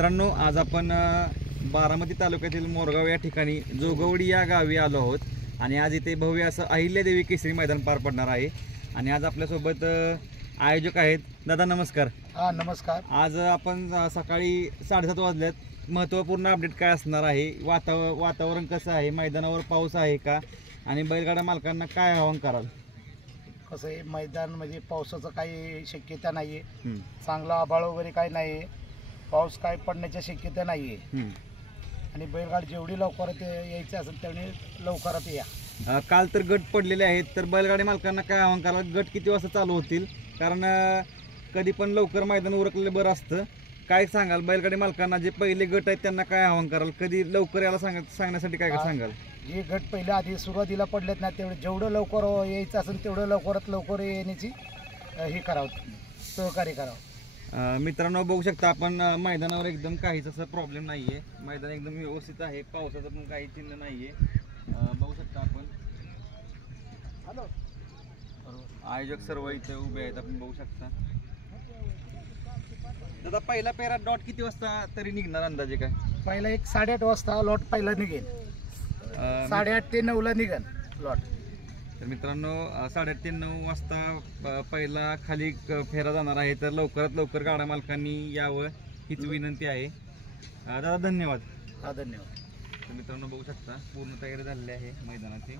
मित्रांनो, आज आपण बारामती तालुक्यातील मोरगाव या ठिकाणी जोगवडी या गावी आलो आहोत आणि आज इथे भव्य असं अहिल्यादेवी केसरी मैदान पार पडणार आहे आणि आज आपल्यासोबत आयोजक आहेत. दादा नमस्कार. नमस्कार. आज आपण सकाळी 7:30 वाजल्यात. महत्त्वपूर्ण अपडेट काय असणार आहे? वातावरण कसं आहे? मैदानावर पाऊस आहे का? आणि बैलगाडा मालकांना काय आवाहन कराल? कसं आहे, मैदान म्हणजे पावसाचं काही शक्यता नाही आहे. चांगला आभाळ वगैरे काही नाही आहे. पाऊस काय पडण्याची शक्यता नाही आहे आणि बैलगाडी जेवढी लवकरात यायचं असेल तेवढी लवकरात या. काल तर गट पडलेले आहेत, तर बैलगाडी मालकांना काय आवाहन कराल? गट किती वाजता चालू होतील? कारण कधी पण लवकर मैदान उरकलेलं बरं असतं. काय सांगाल बैलगाडी मालकांना? जे पहिले गट आहेत त्यांना काय आवाहन कराल? कधी लवकर यायला सांगण्यासाठी काय काय सांगाल? जे गट पहिले आधी सुरुवातीला पडलेत ना, तेवढे जेवढं लवकर यायचं असेल तेवढं लवकरात लवकर येण्याची हे करावं, सहकार्य करावं. मित्रांनो, बघू शकता आपण मैदानावर एकदम काहीच असं प्रॉब्लेम नाही आहे. मैदान एकदम व्यवस्थित आहे. पावसाचं पण काही चिन्ह नाही आहे. बघू शकता आपण. आयोजक सर्व इथे उभे आहेत, आपण बघू शकता. दादा, पहिला पेरा डॉट किती वाजता तरी निघणार अंदाजे काय? पहिला एक 8:30 वाजता लॉट पहिला निघेल. 8:30 ते 9ला निघेल लॉट. तर मित्रांनो, 8:30 ते 9 वाजता पहिला खाली फेरा जाणार आहे. तर लवकरात लवकर गाडा मालकांनी यावं हीच विनंती आहे. दादा धन्यवाद. धन्यवाद. तर मित्रांनो, बघू शकता पूर्ण तयारी झालेली आहे मैदानाची.